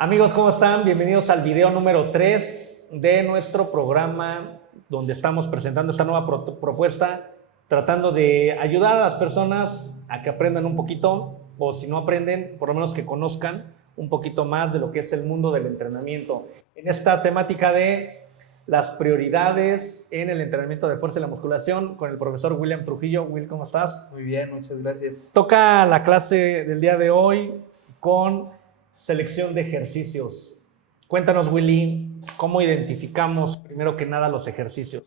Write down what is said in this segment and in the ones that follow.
Amigos, ¿cómo están? Bienvenidos al video número 3 de nuestro programa donde estamos presentando esta nueva propuesta, tratando de ayudar a las personas a que aprendan un poquito, o si no aprenden, por lo menos que conozcan un poquito más de lo que es el mundo del entrenamiento. En esta temática de las prioridades en el entrenamiento de fuerza y la musculación con el profesor William Trujillo. Will, ¿cómo estás? Muy bien, muchas gracias. Toca la clase del día de hoy con selección de ejercicios. Cuéntanos, Willy, ¿cómo identificamos primero que nada los ejercicios?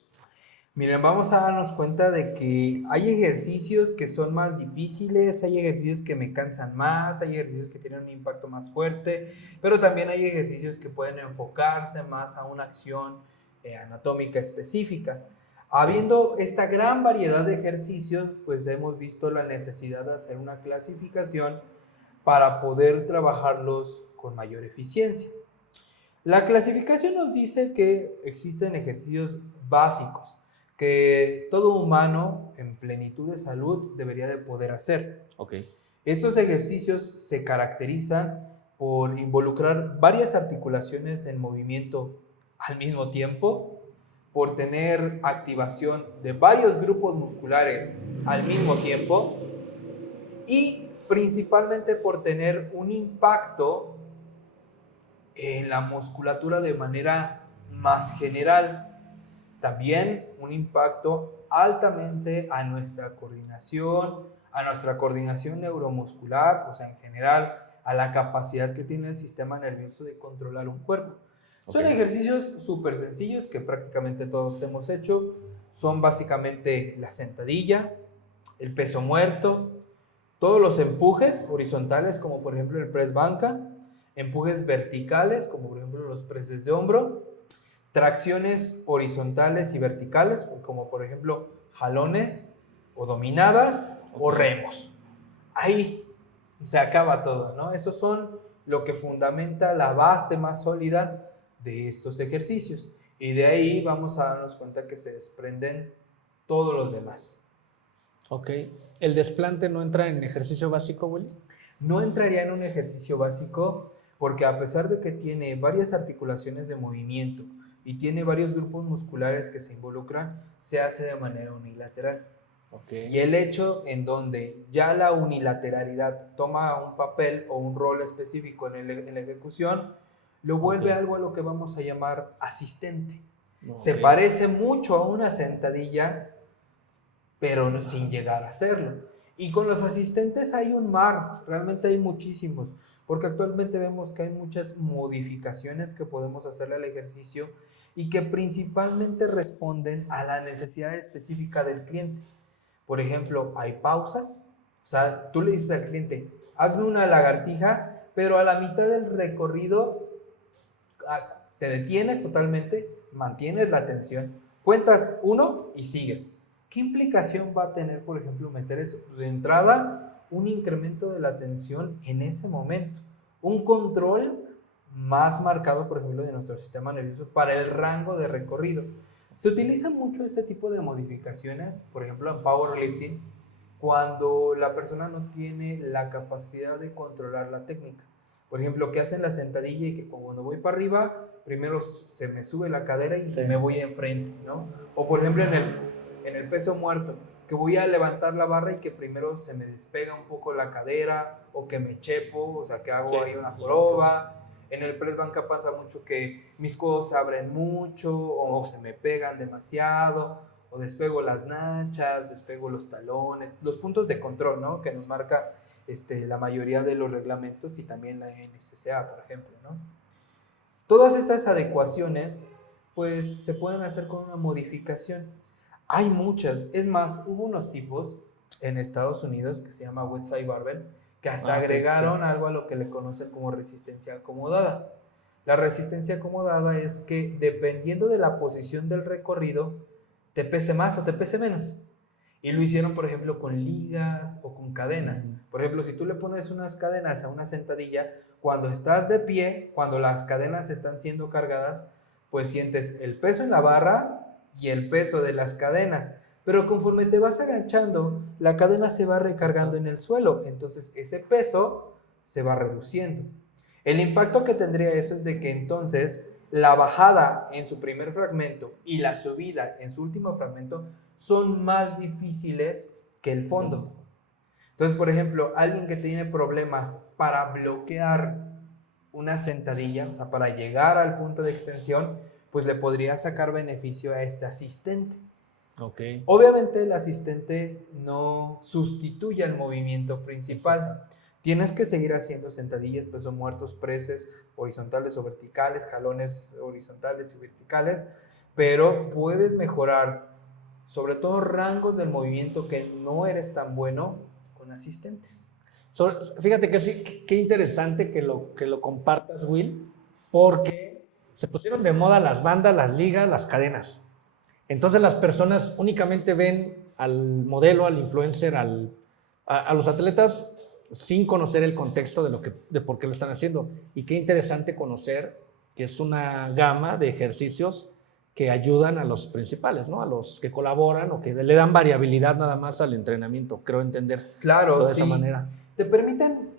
Miren, vamos a darnos cuenta de que hay ejercicios que son más difíciles, hay ejercicios que me cansan más, hay ejercicios que tienen un impacto más fuerte, pero también hay ejercicios que pueden enfocarse más a una acción anatómica específica. Habiendo esta gran variedad de ejercicios, pues hemos visto la necesidad de hacer una clasificación para poder trabajarlos con mayor eficiencia. La clasificación nos dice que existen ejercicios básicos que todo humano en plenitud de salud debería de poder hacer. Okay. Estos ejercicios se caracterizan por involucrar varias articulaciones en movimiento al mismo tiempo, por tener activación de varios grupos musculares al mismo tiempo y principalmente por tener un impacto en la musculatura de manera más general. También un impacto altamente a nuestra coordinación neuromuscular, o sea, en general, a la capacidad que tiene el sistema nervioso de controlar un cuerpo. Son ejercicios súper sencillos que prácticamente todos hemos hecho. Son básicamente la sentadilla, el peso muerto, todos los empujes horizontales, como por ejemplo el press banca, empujes verticales, como por ejemplo los presses de hombro, tracciones horizontales y verticales, como por ejemplo jalones o dominadas o remos. Ahí se acaba todo, ¿no? Esos son lo que fundamenta la base más sólida de estos ejercicios. Y de ahí vamos a darnos cuenta que se desprenden todos los demás. Ok. ¿El desplante no entra en ejercicio básico, Willy? No entraría en un ejercicio básico porque a pesar de que tiene varias articulaciones de movimiento y tiene varios grupos musculares que se involucran, se hace de manera unilateral. Okay. Y el hecho en donde ya la unilateralidad toma un papel o un rol específico en la ejecución, lo vuelve algo a lo que vamos a llamar asistente. Se parece mucho a una sentadilla, pero no, sin llegar a hacerlo. Y con los asistentes hay un mar, realmente hay muchísimos, porque actualmente vemos que hay muchas modificaciones que podemos hacerle al ejercicio y que principalmente responden a la necesidad específica del cliente. Por ejemplo, hay pausas, o sea, tú le dices al cliente, hazme una lagartija, pero a la mitad del recorrido te detienes totalmente, mantienes la atención, cuentas 1 y sigues. ¿Qué implicación va a tener, por ejemplo, meter eso? Pues de entrada, un incremento de la atención en ese momento, un control más marcado, por ejemplo, de nuestro sistema nervioso para el rango de recorrido. Se utiliza mucho este tipo de modificaciones, por ejemplo, en powerlifting, cuando la persona no tiene la capacidad de controlar la técnica. Por ejemplo, que hacen la sentadilla y que cuando voy para arriba, primero se me sube la cadera y me voy enfrente, ¿no? O por ejemplo en el peso muerto, que voy a levantar la barra y que primero se me despega un poco la cadera, o que me chepo, o sea, que hago ahí una joroba. En el press banca pasa mucho que mis codos se abren mucho, o se me pegan demasiado, o despego las nachas, despego los talones, los puntos de control, ¿no? Que nos marca la mayoría de los reglamentos y también la NSCA, por ejemplo, ¿no? Todas estas adecuaciones, pues, se pueden hacer con una modificación. Hay muchas, es más, hubo unos tipos en Estados Unidos que se llama Wet Side Barbell, que hasta agregaron algo a lo que le conocen como resistencia acomodada. La resistencia acomodada es que dependiendo de la posición del recorrido, te pese más o te pese menos. Y lo hicieron, por ejemplo, con ligas o con cadenas. Por ejemplo, si tú le pones unas cadenas a una sentadilla, cuando estás de pie, cuando las cadenas están siendo cargadas, pues sientes el peso en la barra y el peso de las cadenas. Pero conforme te vas agachando, la cadena se va recargando en el suelo. Entonces ese peso se va reduciendo. El impacto que tendría eso es de que entonces la bajada en su primer fragmento y la subida en su último fragmento son más difíciles que el fondo. Entonces, por ejemplo, alguien que tiene problemas para bloquear una sentadilla, o sea, para llegar al punto de extensión, pues le podría sacar beneficio a este asistente. Ok. Obviamente el asistente no sustituye al movimiento principal. Tienes que seguir haciendo sentadillas, pesos muertos, preses horizontales o verticales, jalones horizontales y verticales, pero puedes mejorar sobre todo rangos del movimiento que no eres tan bueno con asistentes. Fíjate que sí, qué interesante que lo compartas, Will, porque se pusieron de moda las bandas, las ligas, las cadenas. Entonces las personas únicamente ven al modelo, al influencer, a los atletas sin conocer el contexto de por qué lo están haciendo. Y qué interesante conocer que es una gama de ejercicios que ayudan a los principales, ¿no? A los que colaboran o que le dan variabilidad nada más al entrenamiento. Creo entender Claro, de esa sí. manera. Te permiten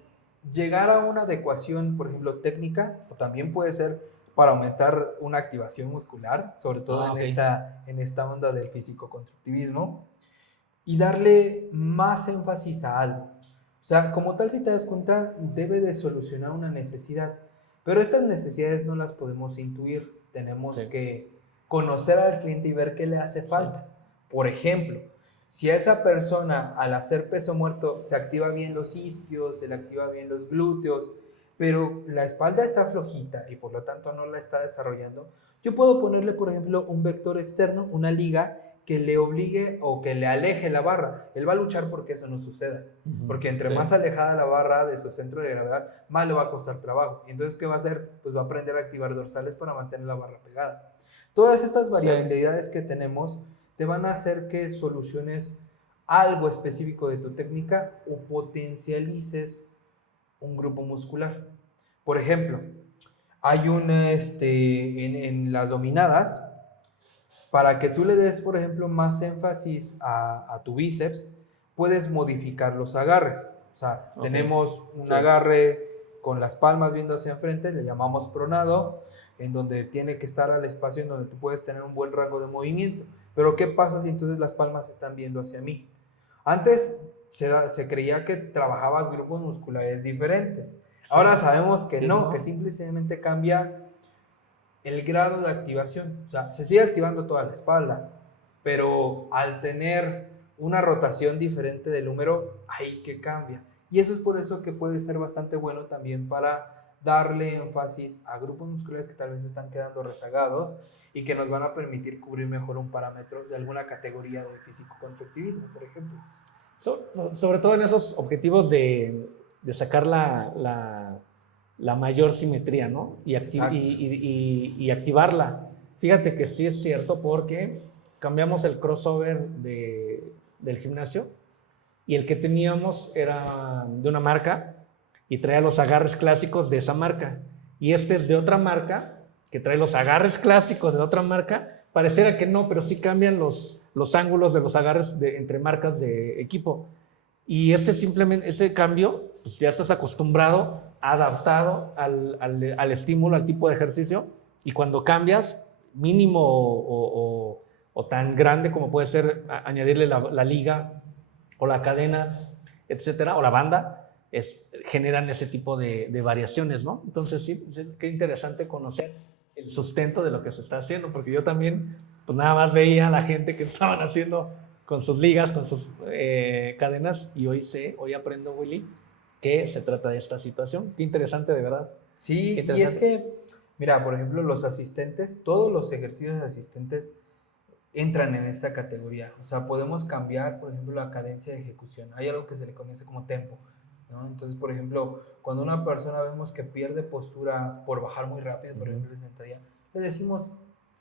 llegar a una adecuación, por ejemplo, técnica, o también puede ser para aumentar una activación muscular, sobre todo Ah, ok. en esta onda del físico-constructivismo, y darle más énfasis a algo. O sea, como tal, si te das cuenta, debe de solucionar una necesidad, pero estas necesidades no las podemos intuir, tenemos Sí. que conocer al cliente y ver qué le hace falta. Sí. Por ejemplo, si a esa persona al hacer peso muerto se activa bien los isquios, se le activa bien los glúteos, pero la espalda está flojita y por lo tanto no la está desarrollando, yo puedo ponerle, por ejemplo, un vector externo, una liga, que le obligue o que le aleje la barra. Él va a luchar porque eso no suceda. Porque entre Sí. más alejada la barra de su centro de gravedad, más le va a costar trabajo. Y entonces, ¿qué va a hacer? Pues va a aprender a activar dorsales para mantener la barra pegada. Todas estas variabilidades que tenemos te van a hacer que soluciones algo específico de tu técnica o potencialices un grupo muscular. Por ejemplo, hay en las dominadas, para que tú le des, por ejemplo, más énfasis a tu bíceps, puedes modificar los agarres. O sea, Okay. tenemos un Sí. agarre con las palmas viendo hacia enfrente, le llamamos pronado, en donde tiene que estar al espacio en donde tú puedes tener un buen rango de movimiento. Pero ¿qué pasa si entonces las palmas están viendo hacia mí? Antes se creía que trabajabas grupos musculares diferentes. Ahora Sí. sabemos que Sí, no, que ¿no? simplemente cambia el grado de activación. O sea, se sigue activando toda la espalda, pero al tener una rotación diferente del húmero, ahí que cambia. Y eso es por eso que puede ser bastante bueno también para darle énfasis a grupos musculares que tal vez están quedando rezagados y que nos van a permitir cubrir mejor un parámetro de alguna categoría del físico-constructivismo, por ejemplo. Sobre todo en esos objetivos de sacar la mayor simetría, ¿no? Exacto. Y activarla. Fíjate que sí es cierto porque cambiamos el crossover del gimnasio y el que teníamos era de una marca y traía los agarres clásicos de esa marca. Y este es de otra marca que trae los agarres clásicos de otra marca. Pareciera que no, pero sí cambian los ángulos de los agarres entre marcas de equipo. Y ese cambio, pues ya estás acostumbrado, adaptado al estímulo, al tipo de ejercicio. Y cuando cambias, mínimo o tan grande como puede ser añadirle la liga o la cadena, etcétera, o la banda, generan ese tipo de variaciones, ¿no? Entonces, sí, qué interesante conocer el sustento de lo que se está haciendo, porque yo también, pues nada más veía a la gente que estaban haciendo con sus ligas, con sus cadenas, y hoy aprendo, Willy, que se trata de esta situación. Qué interesante, de verdad. Qué Sí, y es interesante. que, mira, por ejemplo, los asistentes, todos los ejercicios de asistentes entran en esta categoría. O sea, podemos cambiar, por ejemplo, la cadencia de ejecución. Hay algo que se le conoce como tempo, ¿no? Entonces, por ejemplo, cuando una persona vemos que pierde postura por bajar muy rápido, por ejemplo, en sentadilla, le decimos,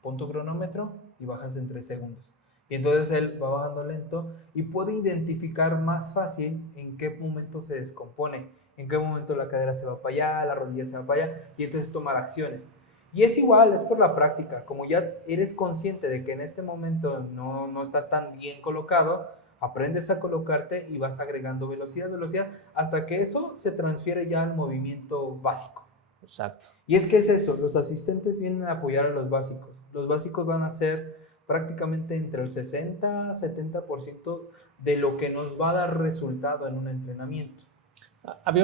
pon tu cronómetro y bajas en 3 segundos. Y entonces él va bajando lento y puede identificar más fácil en qué momento se descompone, en qué momento la cadera se va para allá, la rodilla se va para allá, y entonces tomar acciones. Y es igual, es por la práctica. Como ya eres consciente de que en este momento no estás tan bien colocado, aprendes a colocarte y vas agregando velocidad, hasta que eso se transfiere ya al movimiento básico. Exacto. Y es que es eso, los asistentes vienen a apoyar a los básicos. Los básicos van a ser prácticamente entre el 60-70% de lo que nos va a dar resultado en un entrenamiento. Había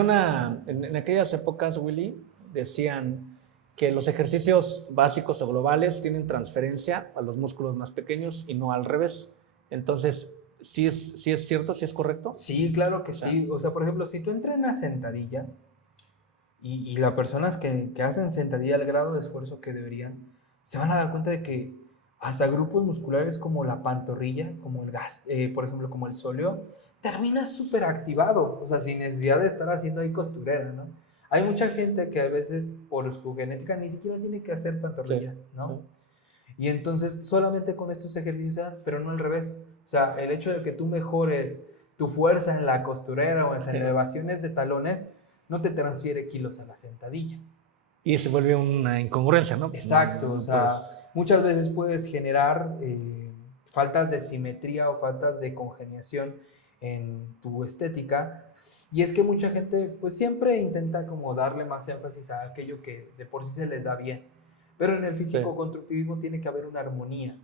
en aquellas épocas, Willy, decían que los ejercicios básicos o globales tienen transferencia a los músculos más pequeños y no al revés. Entonces, ¿sí es cierto, sí es correcto? Sí, claro que sí. O sea, por ejemplo, si tú entrenas sentadilla y las personas que hacen sentadilla al grado de esfuerzo que deberían, se van a dar cuenta de que hasta grupos musculares como la pantorrilla, como por ejemplo, como el sóleo, termina súper activado, o sea, sin necesidad de estar haciendo ahí costurera, ¿no? Hay mucha gente que a veces por su genética ni siquiera tiene que hacer pantorrilla, Sí, ¿no? sí. Y entonces solamente con estos ejercicios, pero no al revés. O sea, el hecho de que tú mejores tu fuerza en la costurera o en las Sí. elevaciones de talones no te transfiere kilos a la sentadilla. Y se vuelve una incongruencia, ¿no? Pues Exacto, o sea, pues, muchas veces puedes generar faltas de simetría o faltas de congeniación en tu estética. Y es que mucha gente pues siempre intenta como darle más énfasis a aquello que de por sí se les da bien. Pero en el sí, físico-constructivismo tiene que haber una armonía.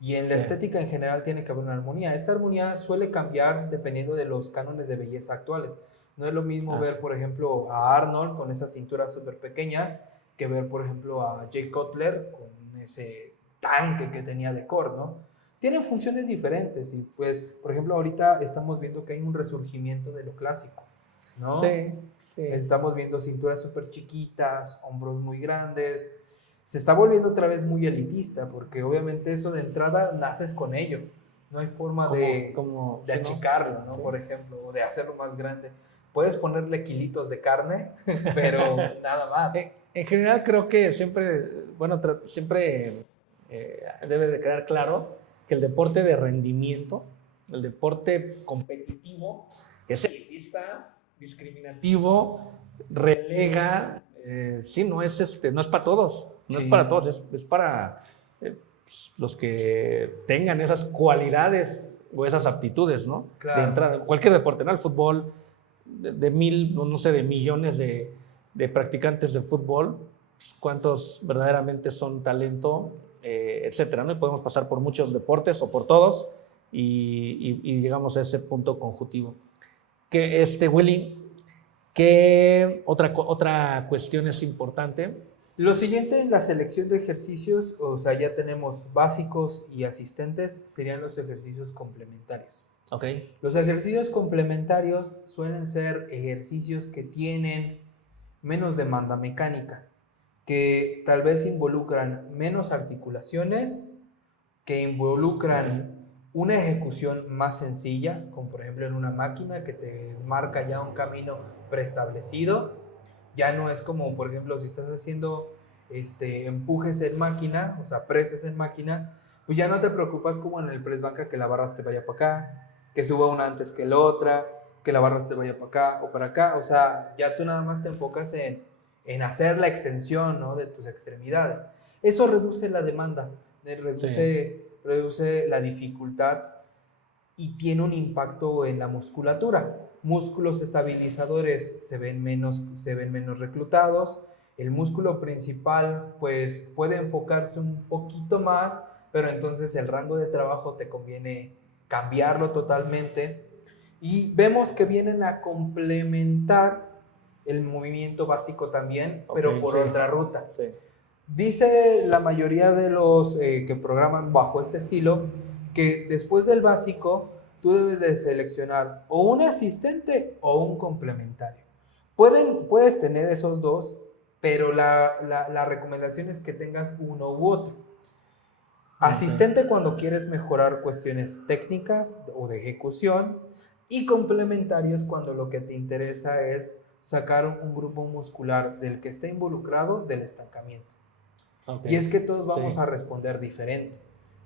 Y en la sí. estética en general tiene que haber una armonía. Esta armonía suele cambiar dependiendo de los cánones de belleza actuales. No es lo mismo ver, Sí. por ejemplo, a Arnold con esa cintura súper pequeña que ver, por ejemplo, a Jay Cutler con ese tanque que tenía de core, ¿no? Tienen funciones diferentes y pues, por ejemplo, ahorita estamos viendo que hay un resurgimiento de lo clásico, ¿no? Sí, sí. Estamos viendo cinturas súper chiquitas, hombros muy grandes. Se está volviendo otra vez muy elitista, porque obviamente eso de entrada naces con ello. No hay forma de Sí, ¿no? achicarlo, ¿no? Sí. Por ejemplo, o de hacerlo más grande. Puedes ponerle kilitos de carne, pero nada más. En general creo que siempre, bueno, siempre debe de quedar claro que el deporte de rendimiento, el deporte competitivo, es elitista, discriminativo, relega, sí, no es para todos, no es Sí, para todos, es para pues, los que tengan esas cualidades o esas aptitudes, ¿no? De claro. entrada, cualquier deporte, ¿no? El fútbol, de mil, no sé, de millones de practicantes de fútbol, pues, cuántos verdaderamente son talento, etcétera, ¿no? Y podemos pasar por muchos deportes o por todos y llegamos a ese punto conjuntivo. Que Willy, ¿qué otra cuestión es importante? Lo siguiente en la selección de ejercicios, o sea, ya tenemos básicos y asistentes, serían los ejercicios complementarios. Ok. Los ejercicios complementarios suelen ser ejercicios que tienen menos demanda mecánica, que tal vez involucran menos articulaciones, que involucran una ejecución más sencilla, como por ejemplo en una máquina que te marca ya un camino preestablecido. Ya no es como, por ejemplo, si estás haciendo empujes en máquina, o sea, presses en máquina, pues ya no te preocupas como en el press banca que la barra te vaya para acá, que suba una antes que la otra, que la barra te vaya para acá o para acá. O sea, ya tú nada más te enfocas en hacer la extensión, ¿no?, de tus extremidades. Eso reduce la demanda, Sí. reduce la dificultad y tiene un impacto en la musculatura. Músculos estabilizadores se ven menos reclutados. El músculo principal pues puede enfocarse un poquito más, pero entonces el rango de trabajo te conviene cambiarlo totalmente. Y vemos que vienen a complementar el movimiento básico también, Ok, pero por sí. otra ruta. Sí. Dice la mayoría de los que programan bajo este estilo que después del básico tú debes de seleccionar o un asistente o un complementario. Puedes tener esos dos, pero la recomendación es que tengas uno u otro. Asistente cuando quieres mejorar cuestiones técnicas o de ejecución, y complementarios cuando lo que te interesa es sacar un grupo muscular del que esté involucrado del estancamiento. Okay. Y es que todos vamos Sí. a responder diferente.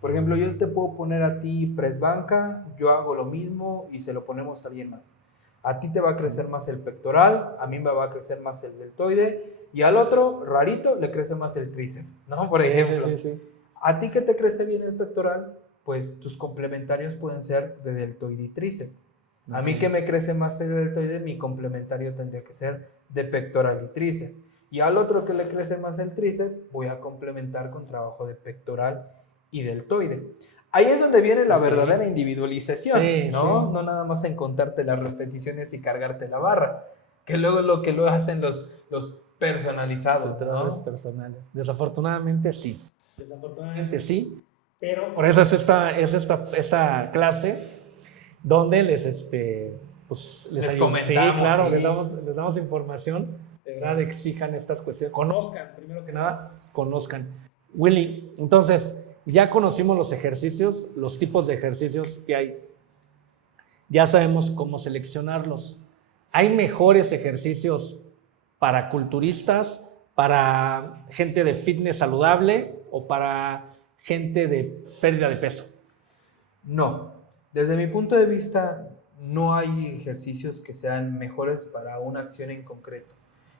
Por ejemplo, yo te puedo poner a ti press banca, yo hago lo mismo y se lo ponemos a alguien más. A ti te va a crecer más el pectoral, a mí me va a crecer más el deltoide y al otro, rarito, le crece más el tríceps, ¿no? Por ejemplo. Sí. A ti que te crece bien el pectoral, pues tus complementarios pueden ser de deltoide y tríceps. A mí que me crece más el deltoide, mi complementario tendría que ser de pectoral y tríceps. Y al otro que le crece más el tríceps, voy a complementar con trabajo de pectoral y deltoide. Ahí es donde viene la verdadera individualización, Sí, ¿no? sí. No nada más en contarte las repeticiones y cargarte la barra, que luego es lo que lo hacen los personalizados, Entrenadores ¿no? personales. Desafortunadamente sí. Desafortunadamente sí. Pero por eso es esta clase donde pues les Les ayudo. Sí, comentamos, claro, sí. les damos información. De verdad, exijan estas cuestiones. Conozcan, primero que nada, conozcan. Willy, entonces, ya conocimos los ejercicios, los tipos de ejercicios que hay. Ya sabemos cómo seleccionarlos. Hay mejores ejercicios para culturistas, para gente de fitness saludable o para gente de pérdida de peso. No, desde mi punto de vista, no hay ejercicios que sean mejores para una acción en concreto,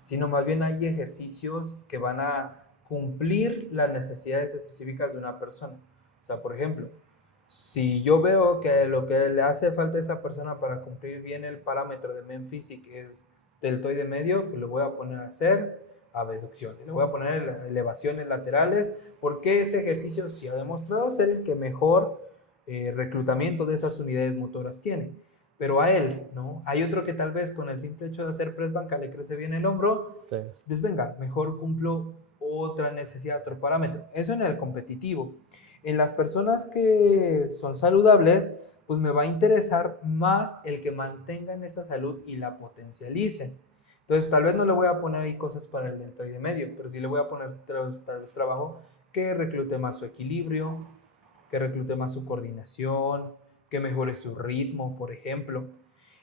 sino más bien hay ejercicios que van a cumplir las necesidades específicas de una persona. O sea, por ejemplo, si yo veo que lo que le hace falta a esa persona para cumplir bien el parámetro de Memphis, que es deltoide medio, pues le voy a poner a hacer abducciones, le voy a poner elevaciones laterales, porque ese ejercicio sí ha demostrado ser el que mejor reclutamiento de esas unidades motoras tiene. Pero a él, ¿no? Hay otro que tal vez con el simple hecho de hacer press banca le crece bien el hombro, Sí. pues venga, mejor cumplo otra necesidad, otro parámetro. Eso en el competitivo. En las personas que son saludables, pues me va a interesar más el que mantengan esa salud y la potencialicen. Entonces, tal vez no le voy a poner ahí cosas para el deltoide medio, pero sí le voy a poner tal vez trabajo que reclute más su equilibrio, que reclute más su coordinación, que mejore su ritmo, por ejemplo.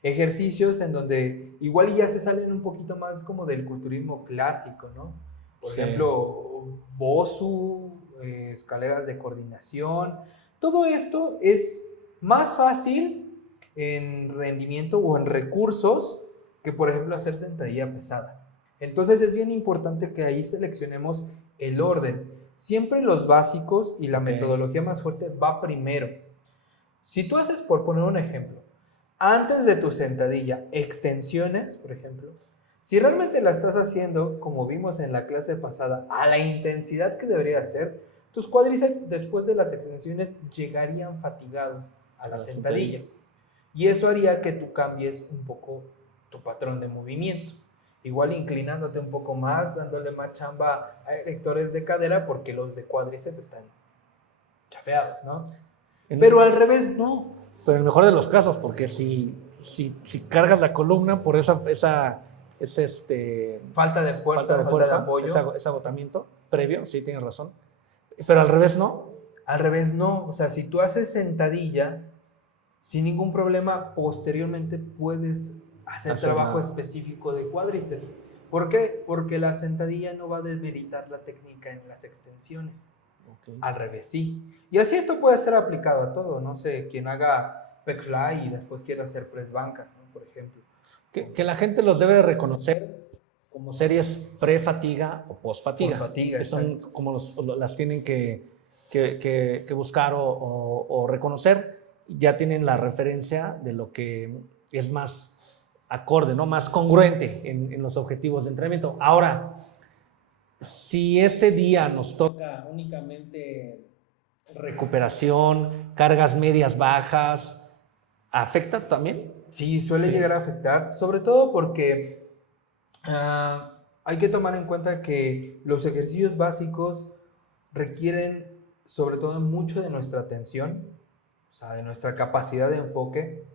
Ejercicios en donde igual ya se salen un poquito más como del culturismo clásico, ¿no? Por Sí. ejemplo, BOSU, escaleras de coordinación. Todo esto es más fácil en rendimiento o en recursos que, por ejemplo, hacer sentadilla pesada. Entonces es bien importante que ahí seleccionemos el orden. Siempre los básicos y la metodología más fuerte va primero. Si tú haces, por poner un ejemplo, antes de tu sentadilla, extensiones, por ejemplo, si realmente la estás haciendo, como vimos en la clase pasada, a la intensidad que debería ser, tus cuádriceps después de las extensiones llegarían fatigados a la sentadilla. Y eso haría que tú cambies un poco tu patrón de movimiento. Igual inclinándote un poco más, dándole más chamba a erectores de cadera, porque los de cuádriceps están chafeados, ¿no? Pero al revés, no. Pero en el mejor de los casos, porque si cargas la columna por esa Falta de fuerza, falta de apoyo. ese agotamiento previo, sí, tienes razón. Pero al revés no. Al revés, no. O sea, si tú haces sentadilla, sin ningún problema, posteriormente puedes hacer trabajo específico de cuádriceps. ¿Por qué? Porque la sentadilla no va a desmeritar la técnica en las extensiones. Okay. Al revés, sí. Y así esto puede ser aplicado a todo. No sé, quien haga pec fly y después quiera hacer press banca, ¿no? Por ejemplo. Que la gente los debe de reconocer como series pre-fatiga o post-fatiga. Post-fatiga, que son como las tienen que buscar o reconocer. Ya tienen la referencia de lo que es más acorde, ¿no? Más congruente en los objetivos de entrenamiento. Ahora, si ese día nos toca únicamente recuperación, cargas medias bajas, ¿afecta también? Sí, suele llegar a afectar, sobre todo porque hay que tomar en cuenta que los ejercicios básicos requieren sobre todo mucho de nuestra atención, o sea, de nuestra capacidad de enfoque,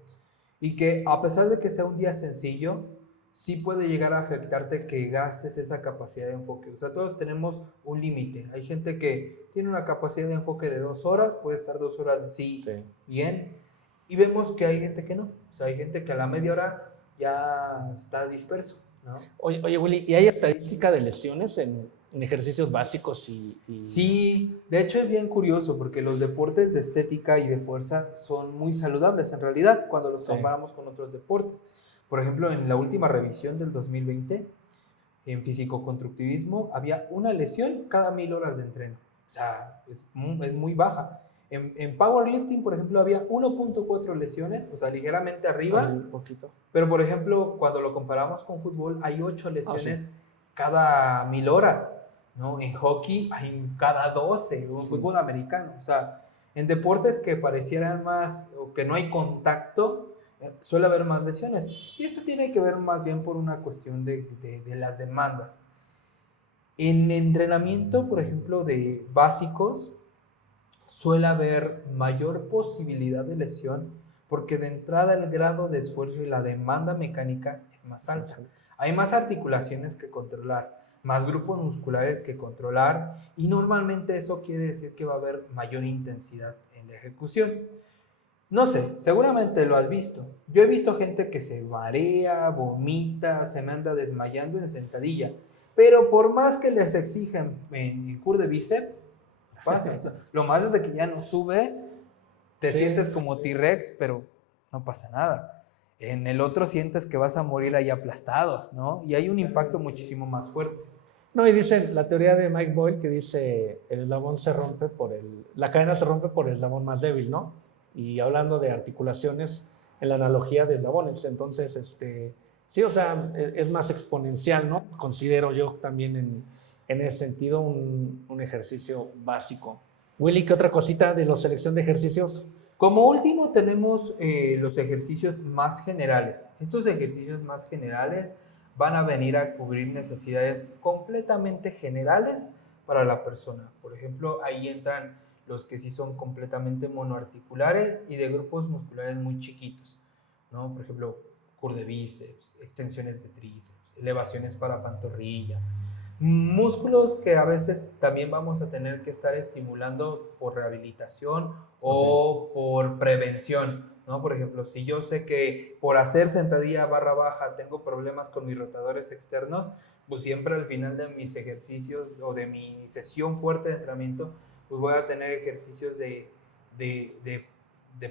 y que a pesar de que sea un día sencillo, sí puede llegar a afectarte que gastes esa capacidad de enfoque. O sea, todos tenemos un límite. Hay gente que tiene una capacidad de enfoque de 2 horas, puede estar 2 horas así, bien, y vemos que hay gente que no. O sea, hay gente que a la media hora ya está disperso, ¿no? Oye, Willy, ¿y hay estadística de lesiones en ejercicios básicos? Sí, de hecho es bien curioso porque los deportes de estética y de fuerza son muy saludables en realidad cuando los comparamos con otros deportes. Por ejemplo, en la última revisión del 2020, en físico-constructivismo, había una lesión cada 1000 horas de entreno. O sea, es muy baja. En powerlifting, por ejemplo, había 1.4 lesiones, o sea, ligeramente arriba. Un poquito. Pero, por ejemplo, cuando lo comparamos con fútbol, hay 8 lesiones cada 1000 horas, ¿no? En hockey hay cada 12, o en fútbol americano. O sea, en deportes que parecieran más, o que no hay contacto, suele haber más lesiones. Y esto tiene que ver más bien por una cuestión de las demandas. En entrenamiento, por ejemplo, de básicos, suele haber mayor posibilidad de lesión porque de entrada el grado de esfuerzo y la demanda mecánica es más alta. Hay más articulaciones que controlar, más grupos musculares que controlar y normalmente eso quiere decir que va a haber mayor intensidad en la ejecución. No sé, seguramente lo has visto. Yo he visto gente que se marea, vomita, se me anda desmayando en sentadilla, pero por más que les exigen en curl de bíceps, no pasa. O sea, lo más es de que ya no sube, te sientes como T-Rex, pero no pasa nada. En el otro sientes que vas a morir ahí aplastado, ¿no? Y hay un impacto muchísimo más fuerte. No, y dicen, la teoría de Mike Boyle que dice, el eslabón se rompe la cadena se rompe por el eslabón más débil, ¿no? Y hablando de articulaciones, en la analogía de eslabones, entonces, sí, o sea, es más exponencial, ¿no? Considero yo también en ese sentido un ejercicio básico. Willy, ¿qué otra cosita de la selección de ejercicios? Como último tenemos los ejercicios más generales. Estos ejercicios más generales van a venir a cubrir necesidades completamente generales para la persona. Por ejemplo, ahí entran los que sí son completamente monoarticulares y de grupos musculares muy chiquitos, ¿no? Por ejemplo, curl de bíceps, extensiones de tríceps, elevaciones para pantorrilla, músculos que a veces también vamos a tener que estar estimulando por rehabilitación o por prevención, ¿no? Por ejemplo, si yo sé que por hacer sentadilla barra baja tengo problemas con mis rotadores externos, pues siempre al final de mis ejercicios o de mi sesión fuerte de entrenamiento, pues voy a tener ejercicios de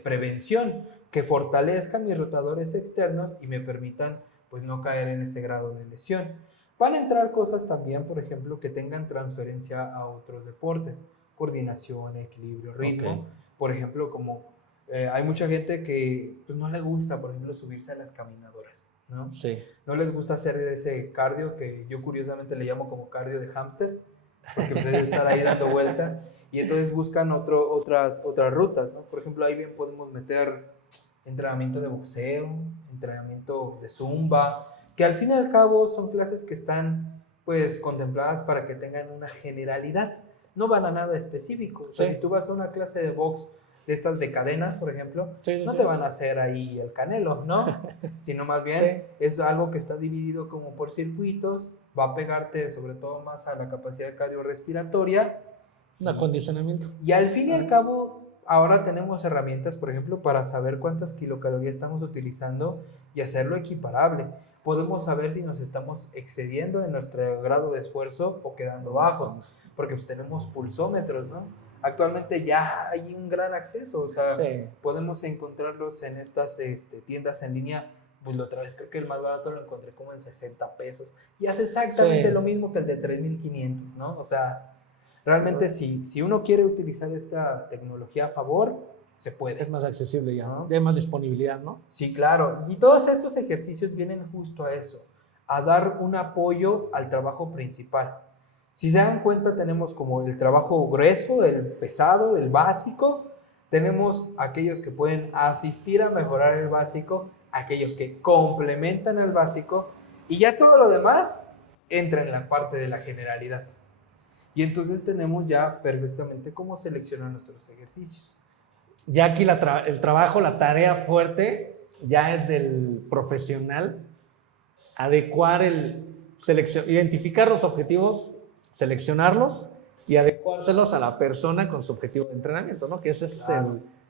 prevención que fortalezcan mis rotadores externos y me permitan pues no caer en ese grado de lesión. Van a entrar cosas también, por ejemplo, que tengan transferencia a otros deportes, coordinación, equilibrio, ritmo. Okay. Por ejemplo, como hay mucha gente que pues, no le gusta, por ejemplo, subirse a las caminadoras, ¿no? Sí. No les gusta hacer ese cardio que yo curiosamente le llamo como cardio de hámster, porque pues, es estar ahí dando vueltas y entonces buscan otras rutas, ¿no? Por ejemplo, ahí bien podemos meter entrenamiento de boxeo, entrenamiento de zumba, que al fin y al cabo son clases que están pues contempladas para que tengan una generalidad, no van a nada específico. O sea, si tú vas a una clase de box de estas de cadena, por ejemplo, no te van a hacer ahí el canelo, ¿no? Sino más bien es algo que está dividido como por circuitos, va a pegarte sobre todo más a la capacidad cardiorrespiratoria. Un acondicionamiento. Y al fin y al cabo, ahora tenemos herramientas, por ejemplo, para saber cuántas kilocalorías estamos utilizando y hacerlo equiparable. Podemos saber si nos estamos excediendo en nuestro grado de esfuerzo o quedando bajos, porque pues tenemos pulsómetros, ¿no? Actualmente ya hay un gran acceso, o sea, podemos encontrarlos en estas tiendas en línea. Pues la otra vez creo que el más barato lo encontré como en 60 pesos y hace exactamente lo mismo que el de 3,500, ¿no? O sea, realmente si uno quiere utilizar esta tecnología a favor, se puede. Es más accesible ya, ¿no? Ya hay más disponibilidad, ¿no? Sí, claro. Y todos estos ejercicios vienen justo a eso, a dar un apoyo al trabajo principal. Si se dan cuenta, tenemos como el trabajo grueso, el pesado, el básico. Tenemos aquellos que pueden asistir a mejorar el básico, aquellos que complementan el básico, y ya todo lo demás entra en la parte de la generalidad. Y entonces tenemos ya perfectamente cómo seleccionar nuestros ejercicios. Ya aquí el trabajo, la tarea fuerte, ya es del profesional, adecuar identificar los objetivos, seleccionarlos y adecuárselos a la persona con su objetivo de entrenamiento, ¿no? Que ese es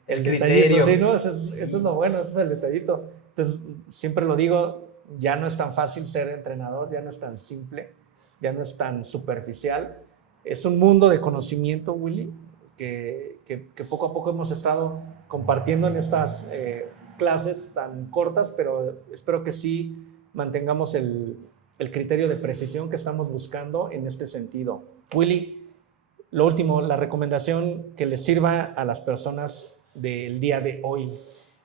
el criterio. Sí, ¿no? Eso es lo bueno, ese es el detallito. Entonces, siempre lo digo, ya no es tan fácil ser entrenador, ya no es tan simple, ya no es tan superficial. Es un mundo de conocimiento, Willy, que poco a poco hemos estado compartiendo en estas clases tan cortas, pero espero que sí mantengamos el criterio de precisión que estamos buscando en este sentido. Willy, lo último, la recomendación que les sirva a las personas del día de hoy.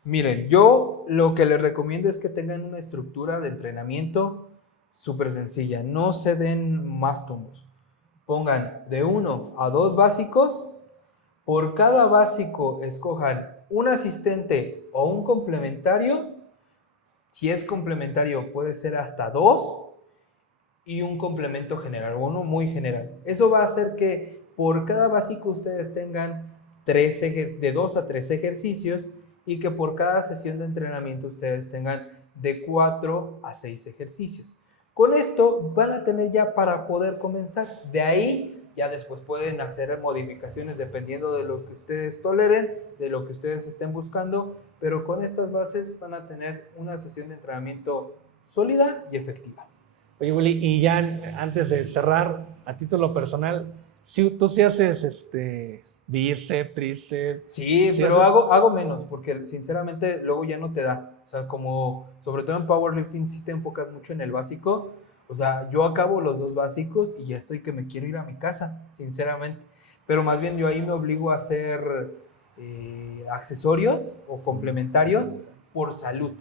Miren, yo lo que les recomiendo es que tengan una estructura de entrenamiento Súper sencilla, no se den más tumbos. Pongan de 1 a 2 básicos. Por cada básico escojan un asistente o un complementario. Si es complementario puede ser hasta 2 y un complemento general, uno muy general. Eso va a hacer que por cada básico ustedes tengan de 2 a 3 ejercicios y que por cada sesión de entrenamiento ustedes tengan de 4 a 6 ejercicios. Con esto van a tener ya para poder comenzar. De ahí ya después pueden hacer modificaciones dependiendo de lo que ustedes toleren, de lo que ustedes estén buscando, pero con estas bases van a tener una sesión de entrenamiento sólida y efectiva. Oye, Willy, y ya antes de cerrar, a título personal, tú sí haces bíceps, tríceps. Sí, pero hago menos, porque sinceramente luego ya no te da. O sea, como sobre todo en powerlifting sí te enfocas mucho en el básico. O sea, yo acabo los 2 básicos y ya estoy que me quiero ir a mi casa, sinceramente. Pero más bien yo ahí me obligo a hacer accesorios o complementarios por salud.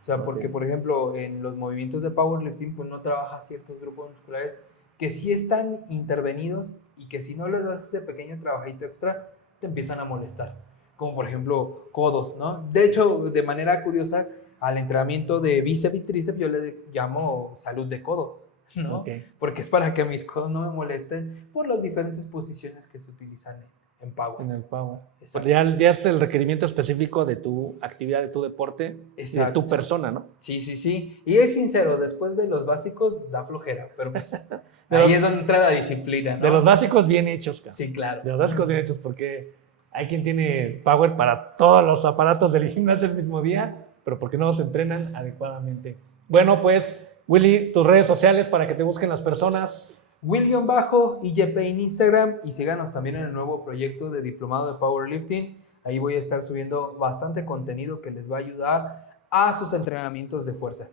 O sea, porque por ejemplo en los movimientos de powerlifting pues no trabajas ciertos grupos musculares que sí están intervenidos y que si no les das ese pequeño trabajito extra te empiezan a molestar. Como por ejemplo codos, ¿no? De hecho, de manera curiosa, al entrenamiento de bíceps y tríceps yo le llamo salud de codo, ¿no? Okay. Porque es para que mis codos no me molesten por las diferentes posiciones que se utilizan en power. En el power. Pues ya es el requerimiento específico de tu actividad, de tu deporte, y de tu persona, ¿no? Sí, sí, sí. Y es sincero, después de los básicos da flojera, pero pues ahí es donde entra la disciplina, ¿no? De los básicos bien hechos, cara. Sí, claro. De los básicos bien hechos, porque hay quien tiene power para todos los aparatos del gimnasio el mismo día, pero porque no los entrenan adecuadamente. Bueno, pues, Willy, tus redes sociales para que te busquen las personas. Will-IGP en Instagram y síganos también en el nuevo proyecto de diplomado de powerlifting. Ahí voy a estar subiendo bastante contenido que les va a ayudar a sus entrenamientos de fuerza.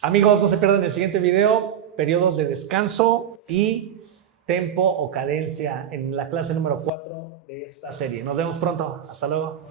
Amigos, no se pierdan el siguiente video, periodos de descanso y tempo o cadencia en la clase número 4 de esta serie. Nos vemos pronto. Hasta luego.